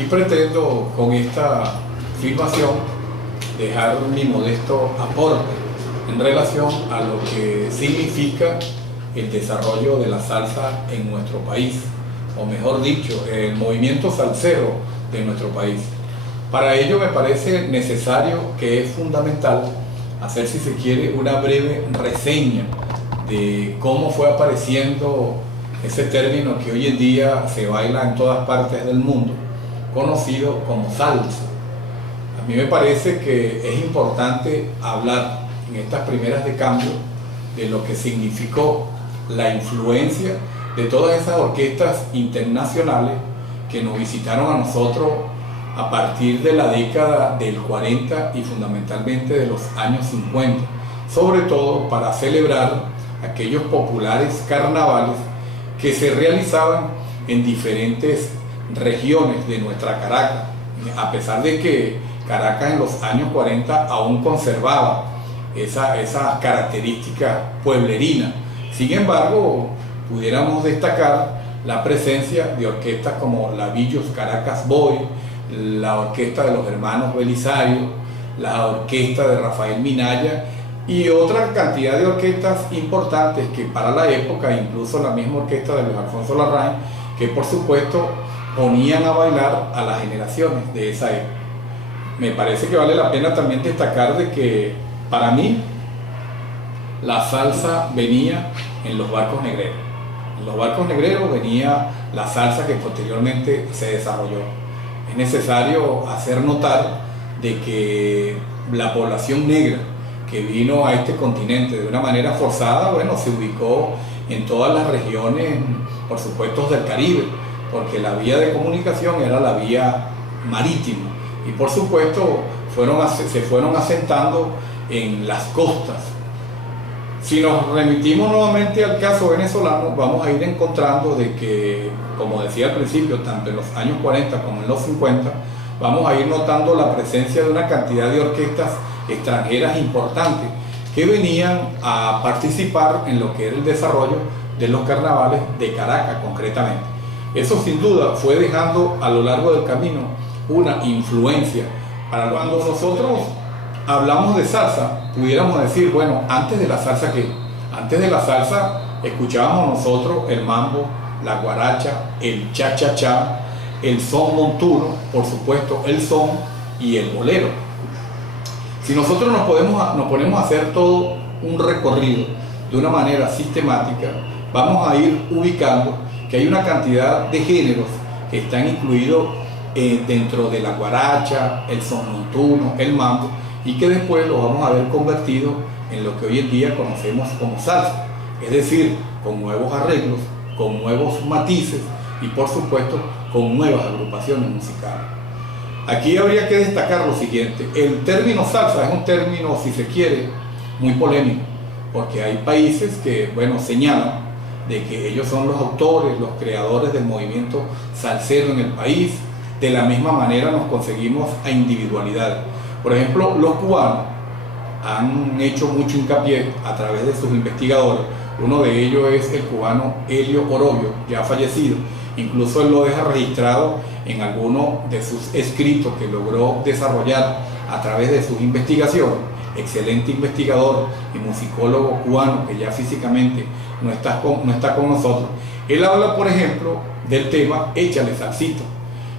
y pretendo con esta filmación dejar mi modesto aporte en relación a lo que significa el desarrollo de la salsa en nuestro país, o mejor dicho, el movimiento salsero de nuestro país. Para ello me parece necesario, que es fundamental, hacer, si se quiere, una breve reseña de cómo fue apareciendo ese término que hoy en día se baila en todas partes del mundo, conocido como salsa. A mí me parece que es importante hablar en estas primeras de cambio de lo que significó la influencia de todas esas orquestas internacionales que nos visitaron a nosotros a partir de la década del 40 y fundamentalmente de los años 50, sobre todo para celebrar aquellos populares carnavales que se realizaban en diferentes regiones de nuestra Caracas, a pesar de que Caracas en los años 40 aún conservaba esa característica pueblerina. Sin embargo, pudiéramos destacar la presencia de orquestas como la Villos Caracas Boy, la orquesta de los hermanos Belisario, la orquesta de Rafael Minaya y otra cantidad de orquestas importantes que para la época, incluso la misma orquesta de Luis Alfonso Larraín, que por supuesto ponían a bailar a las generaciones de esa época. Me parece que vale la pena también destacar de que para mí la salsa venía en los barcos negreros. En los barcos negreros venía la salsa que posteriormente se desarrolló. Es necesario hacer notar de que la población negra que vino a este continente de una manera forzada, bueno, se ubicó en todas las regiones, por supuesto, del Caribe, porque la vía de comunicación era la vía marítima y por supuesto se fueron asentando en las costas. Si nos remitimos nuevamente al caso venezolano, vamos a ir encontrando de que, como decía al principio, tanto en los años 40 como en los 50, vamos a ir notando la presencia de una cantidad de orquestas extranjeras importantes que venían a participar en lo que era el desarrollo de los carnavales de Caracas concretamente. Eso sin duda fue dejando a lo largo del camino una influencia. Para cuando nosotros hablamos de salsa, pudiéramos decir, bueno, antes de la salsa, ¿qué? Antes de la salsa escuchábamos nosotros el mambo, la guaracha, el cha-cha-cha, el son montuno, por supuesto el son y el bolero. Si nosotros nos ponemos a hacer todo un recorrido de una manera sistemática, vamos a ir ubicando que hay una cantidad de géneros que están incluidos dentro de la guaracha, el son montuno, el mambo, y que después lo vamos a ver convertido en lo que hoy en día conocemos como salsa, es decir, con nuevos arreglos, con nuevos matices y por supuesto con nuevas agrupaciones musicales. Aquí habría que destacar lo siguiente: el término salsa es un término, si se quiere, muy polémico, porque hay países que, bueno, señalan de que ellos son los autores, los creadores del movimiento salsero en el país. De la misma manera nos conseguimos a individualidades. Por ejemplo, los cubanos han hecho mucho hincapié a través de sus investigadores. Uno de ellos es el cubano Helio Orobio, ya fallecido. Incluso él lo deja registrado en algunos de sus escritos que logró desarrollar a través de sus investigaciones. Excelente investigador y musicólogo cubano que ya físicamente no está con nosotros. Él habla, por ejemplo, del tema Échale Salsito,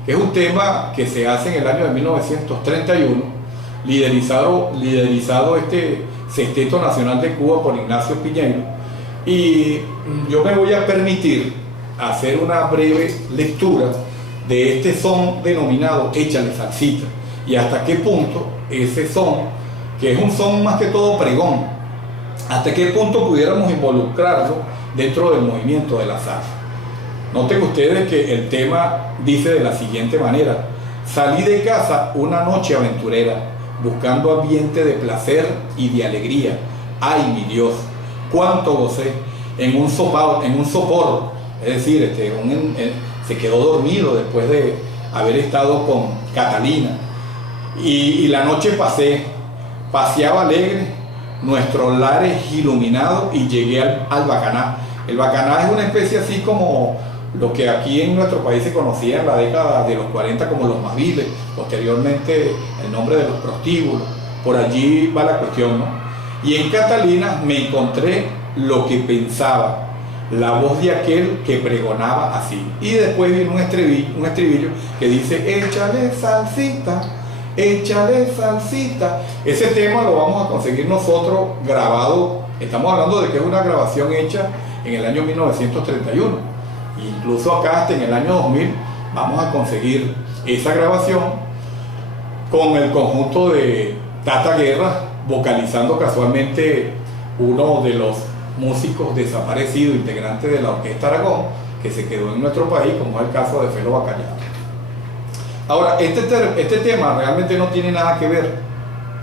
que es un tema que se hace en el año de 1931, liderizado este Sexteto Nacional de Cuba por Ignacio Piñeiro. Y yo me voy a permitir hacer una breve lectura de este son denominado Échale Salsita y hasta qué punto ese son, que es un son más que todo pregón, hasta qué punto pudiéramos involucrarlo dentro del movimiento de la salsa. Noten ustedes que el tema dice de la siguiente manera: salí de casa una noche aventurera, buscando ambiente de placer y de alegría. Ay, mi Dios, cuánto gocé en un sopor, es decir, se quedó dormido después de haber estado con Catalina. Y la noche paseaba alegre nuestros lares iluminados y llegué al Bacaná. El Bacaná es una especie así como lo que aquí en nuestro país se conocía en la década de los 40 como los maviles, posteriormente el nombre de los prostíbulos, por allí va la cuestión, ¿no? Y en Catalina me encontré lo que pensaba la voz de aquel que pregonaba así. Y después viene un estribillo que dice, échale salsita, échale salsita. Ese tema lo vamos a conseguir nosotros grabado, estamos hablando de que es una grabación hecha en el año 1931. Incluso acá hasta en el año 2000 vamos a conseguir esa grabación con el conjunto de Tata Guerra, vocalizando casualmente uno de los músicos desaparecidos, integrante de la Orquesta Aragón, que se quedó en nuestro país, como es el caso de Felo Bacallao. Ahora, este tema realmente no tiene nada que ver,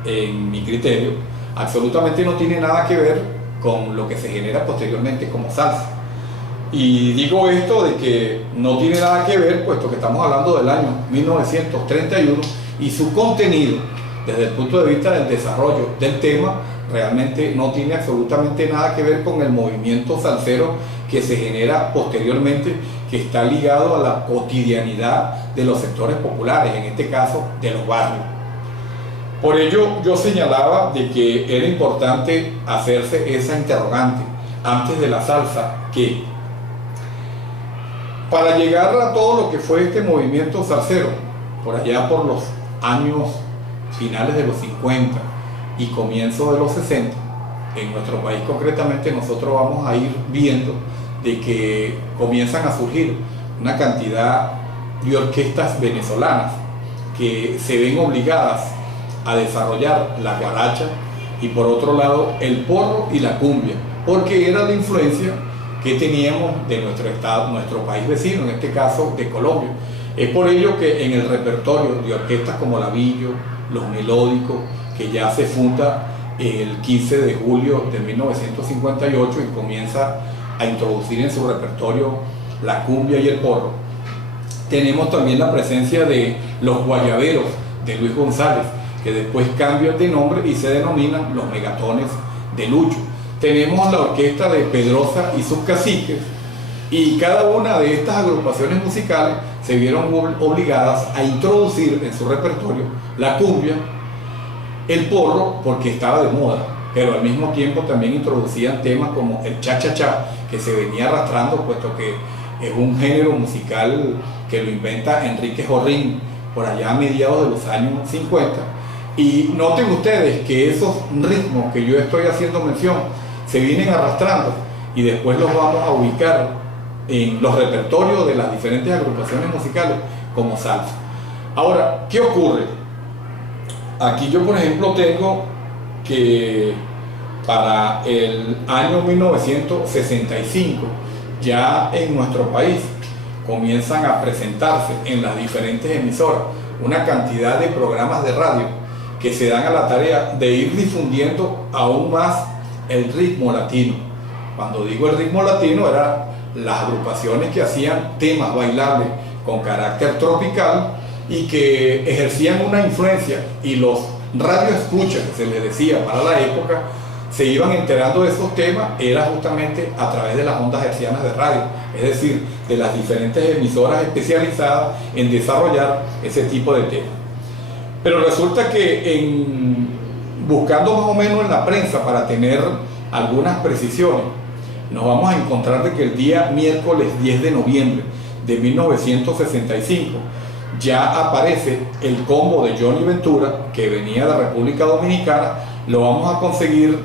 en mi criterio, absolutamente no tiene nada que ver con lo que se genera posteriormente como salsa. Y digo esto de que no tiene nada que ver, puesto que estamos hablando del año 1931 y su contenido, desde el punto de vista del desarrollo del tema, realmente no tiene absolutamente nada que ver con el movimiento salsero que se genera posteriormente, que está ligado a la cotidianidad de los sectores populares, en este caso de los barrios. Por ello yo señalaba de que era importante hacerse esa interrogante antes de la salsa, que para llegar a todo lo que fue este movimiento salsero, por allá por los años finales de los 50 y comienzos de los 60, en nuestro país concretamente nosotros vamos a ir viendo de que comienzan a surgir una cantidad de orquestas venezolanas que se ven obligadas a desarrollar la guaracha y por otro lado el porro y la cumbia, porque era la influencia que teníamos de nuestro estado, nuestro país vecino, en este caso de Colombia. Es por ello que en el repertorio de orquestas como Lavillo, Los Melódicos, que ya se funda el 15 de julio de 1958 y comienza a introducir en su repertorio la cumbia y el porro. Tenemos también la presencia de Los Guayaberos de Luis González, que después cambian de nombre y se denominan Los Megatones de Lucho. Tenemos la orquesta de Pedrosa y sus caciques, y cada una de estas agrupaciones musicales se vieron obligadas a introducir en su repertorio la cumbia, el porro, porque estaba de moda, pero al mismo tiempo también introducían temas como el cha-cha-cha, que se venía arrastrando, puesto que es un género musical que lo inventa Enrique Jorrín por allá a mediados de los años 50. Y noten ustedes que esos ritmos que yo estoy haciendo mención se vienen arrastrando y después los vamos a ubicar en los repertorios de las diferentes agrupaciones musicales como salsa. Ahora, ¿qué ocurre? Aquí yo, por ejemplo, tengo que para el año 1965, ya en nuestro país, comienzan a presentarse en las diferentes emisoras una cantidad de programas de radio que se dan a la tarea de ir difundiendo aún más el ritmo latino. Cuando digo el ritmo latino, eran las agrupaciones que hacían temas bailables con carácter tropical y que ejercían una influencia, y los radioescuchas, que se les decía para la época, se iban enterando de esos temas, era justamente a través de las ondas hercianas de radio, es decir, de las diferentes emisoras especializadas en desarrollar ese tipo de temas. Pero resulta que buscando más o menos en la prensa para tener algunas precisiones, nos vamos a encontrar de que el día miércoles 10 de noviembre de 1965 ya aparece el combo de Johnny Ventura, que venía de República Dominicana. Lo vamos a conseguir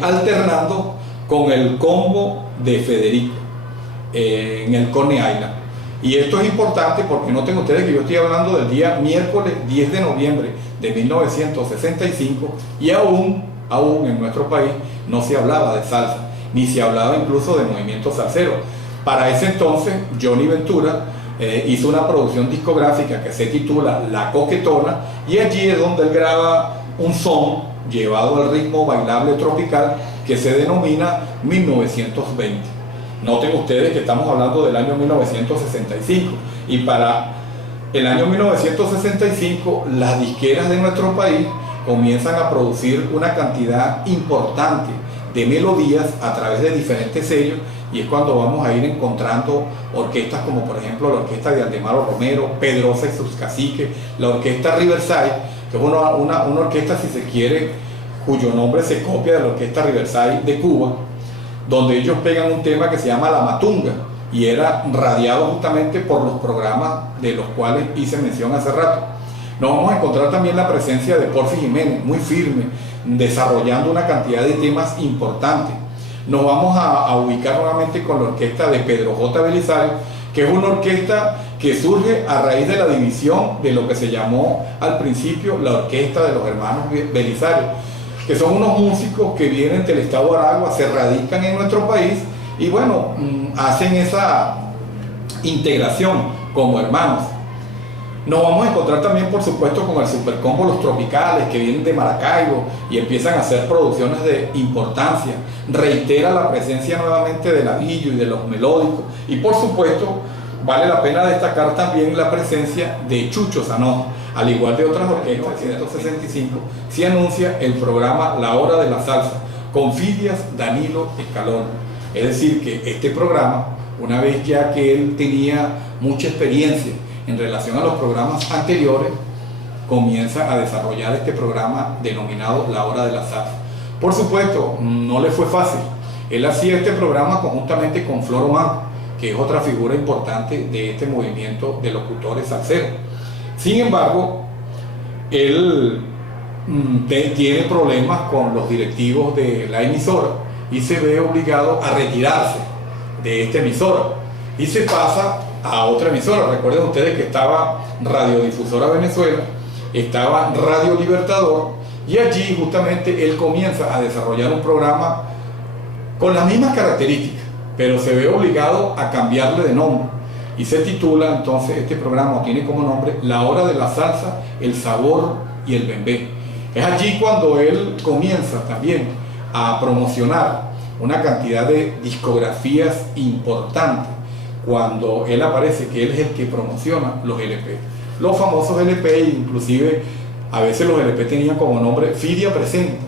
alternando con el combo de Federico en el Coney Island. Y esto es importante porque noten ustedes que yo estoy hablando del día miércoles 10 de noviembre de 1965 y aún en nuestro país no se hablaba de salsa, ni se hablaba incluso de movimiento salsero. Para ese entonces Johnny Ventura hizo una producción discográfica que se titula La Coquetona, y allí es donde él graba un son llevado al ritmo bailable tropical que se denomina 1920. Noten ustedes que estamos hablando del año 1965, y para el año 1965 las disqueras de nuestro país comienzan a producir una cantidad importante de melodías a través de diferentes sellos, y es cuando vamos a ir encontrando orquestas como por ejemplo la orquesta de Aldemaro Romero, Pedrosa y sus Caciques, la orquesta Riverside, que es una orquesta, si se quiere, cuyo nombre se copia de la orquesta Riverside de Cuba, donde ellos pegan un tema que se llama La Matunga, y era radiado justamente por los programas de los cuales hice mención hace rato. Nos vamos a encontrar también la presencia de Porfi Jiménez, muy firme, desarrollando una cantidad de temas importantes. Nos vamos a ubicar nuevamente con la orquesta de Pedro J. Belisario, que es una orquesta que surge a raíz de la división de lo que se llamó al principio la orquesta de los hermanos Belisario, que son unos músicos que vienen del estado de Aragua, se radican en nuestro país y bueno, hacen esa integración como hermanos. Nos vamos a encontrar también, por supuesto, con el Supercombo Los Tropicales, que vienen de Maracaibo y empiezan a hacer producciones de importancia. Reitera la presencia nuevamente del lavillo y de los melódicos. Y por supuesto, vale la pena destacar también la presencia de Chucho Sanoja. Al igual de otras orquestas, en 1965 se anuncia el programa La Hora de la Salsa, con Fidias Danilo Escalona. Es decir, que este programa, una vez ya que él tenía mucha experiencia en relación a los programas anteriores, comienza a desarrollar este programa denominado La Hora de la Salsa. Por supuesto, no le fue fácil. Él hacía este programa conjuntamente con Floro Manco, que es otra figura importante de este movimiento de locutores salseros. Sin embargo, él tiene problemas con los directivos de la emisora y se ve obligado a retirarse de esta emisora y se pasa a otra emisora. Recuerden ustedes que estaba Radiodifusora Venezuela, estaba Radio Libertador, y allí justamente él comienza a desarrollar un programa con las mismas características, pero se ve obligado a cambiarle de nombre y se titula entonces este programa, tiene como nombre La Hora de la Salsa, el Sabor y el Bembé. Es allí cuando él comienza también a promocionar una cantidad de discografías importantes, cuando él aparece que él es el que promociona los LP, los famosos LP. Inclusive a veces los LP tenían como nombre Fidia Presenta,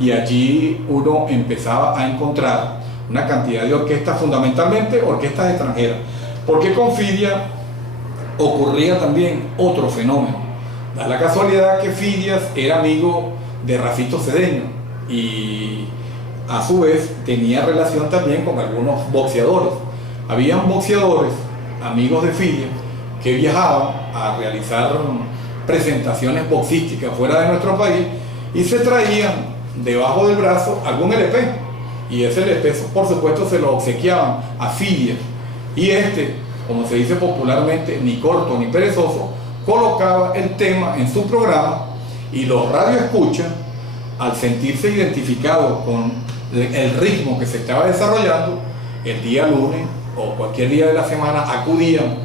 y allí uno empezaba a encontrar una cantidad de orquestas, fundamentalmente orquestas extranjeras, porque con Fidia ocurría también otro fenómeno. Da la casualidad que Fidias era amigo de Rafito Cedeño y a su vez tenía relación también con algunos boxeadores. Habían boxeadores, amigos de Fidia, que viajaban a realizar presentaciones boxísticas fuera de nuestro país y se traían debajo del brazo algún LP, y ese LP por supuesto se lo obsequiaban a Fidia, y este, como se dice popularmente, ni corto ni perezoso, colocaba el tema en su programa, y los radioescuchas, al sentirse identificados con el ritmo que se estaba desarrollando, el día lunes o cualquier día de la semana acudían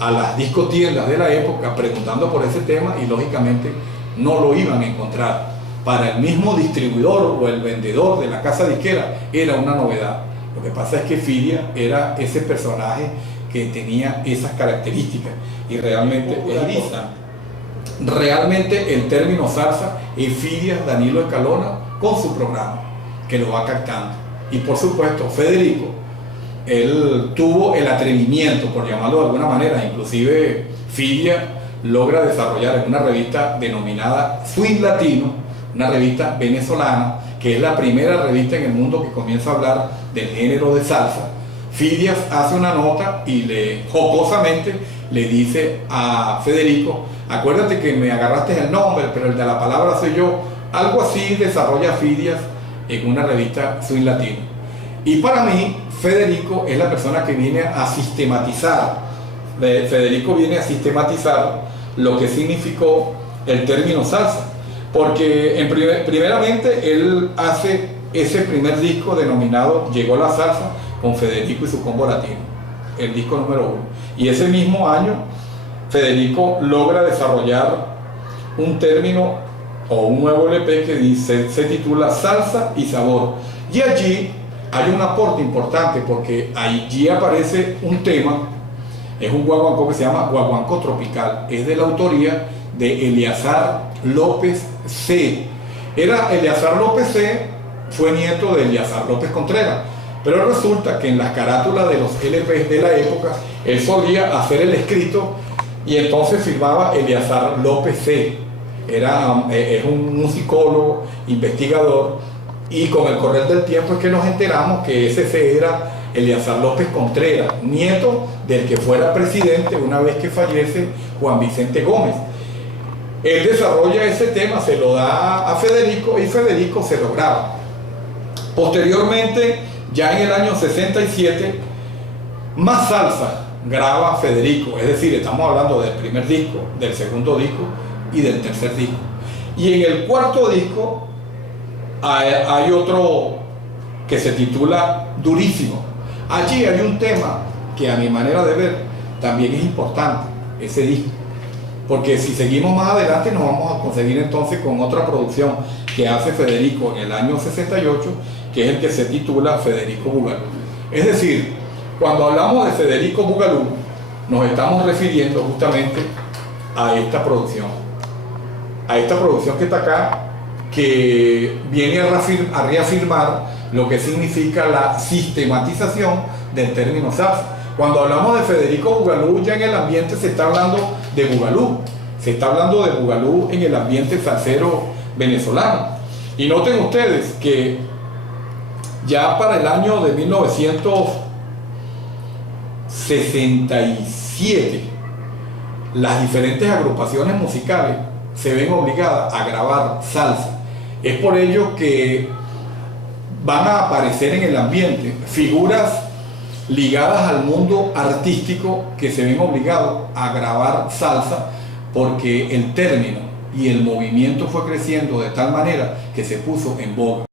a las discotiendas de la época preguntando por ese tema, y lógicamente no lo iban a encontrar. Para el mismo distribuidor o el vendedor de la casa disquera era una novedad. Lo que pasa es que Fidia era ese personaje que tenía esas características, y realmente el término salsa es Fidias Danilo Escalona con su programa, que lo va captando. Y por supuesto Federico, él tuvo el atrevimiento, por llamarlo de alguna manera, inclusive Fidia logra desarrollar en una revista denominada Swing Latino, una revista venezolana, que es la primera revista en el mundo que comienza a hablar del género de salsa. Fidias hace una nota y jocosamente le dice a Federico: acuérdate que me agarraste el nombre, pero el de la palabra soy yo. Algo así desarrolla Fidias en una revista Swing Latino. Y para mí, Federico es la persona que viene a sistematizar. Federico viene a sistematizar lo que significó el término salsa, porque primeramente él hace ese primer disco denominado Llegó la Salsa con Federico y su Combo Latino, el disco número 1, y ese mismo año Federico logra desarrollar un término o un nuevo LP que se titula Salsa y Sabor, y allí hay un aporte importante, porque allí aparece un tema, es un guaguancó que se llama Guaguancó Tropical, es de la autoría de Eleazar López C. Eleazar López C fue nieto de Eleazar López Contreras, pero resulta que en las carátulas de los LPs de la época, él solía hacer el escrito y entonces firmaba Eleazar López C. Es un musicólogo, investigador, y con el correr del tiempo es que nos enteramos que ese C era Eleazar López Contreras, nieto del que fuera presidente una vez que fallece Juan Vicente Gómez. Él desarrolla ese tema, se lo da a Federico y Federico se lo graba. Posteriormente, ya en el año 67, más salsa graba Federico, es decir, estamos hablando del primer disco, del segundo disco y del tercer disco. Y en el cuarto disco hay otro que se titula Durísimo. Allí hay un tema que a mi manera de ver también es importante, ese disco. Porque si seguimos más adelante nos vamos a conseguir entonces con otra producción que hace Federico en el año 68, que es el que se titula Federico Bugalú. Es decir, cuando hablamos de Federico Bugalú, nos estamos refiriendo justamente a esta producción que está acá, que viene a reafirmar lo que significa la sistematización del término salsa. Cuando hablamos de Federico Bugalú, ya en el ambiente se está hablando de Bugalú, se está hablando de Bugalú en el ambiente salsero venezolano. Y noten ustedes que ya para el año de 1967, las diferentes agrupaciones musicales se ven obligadas a grabar salsa. Es por ello que van a aparecer en el ambiente figuras ligadas al mundo artístico que se ven obligados a grabar salsa, porque el término y el movimiento fue creciendo de tal manera que se puso en boga.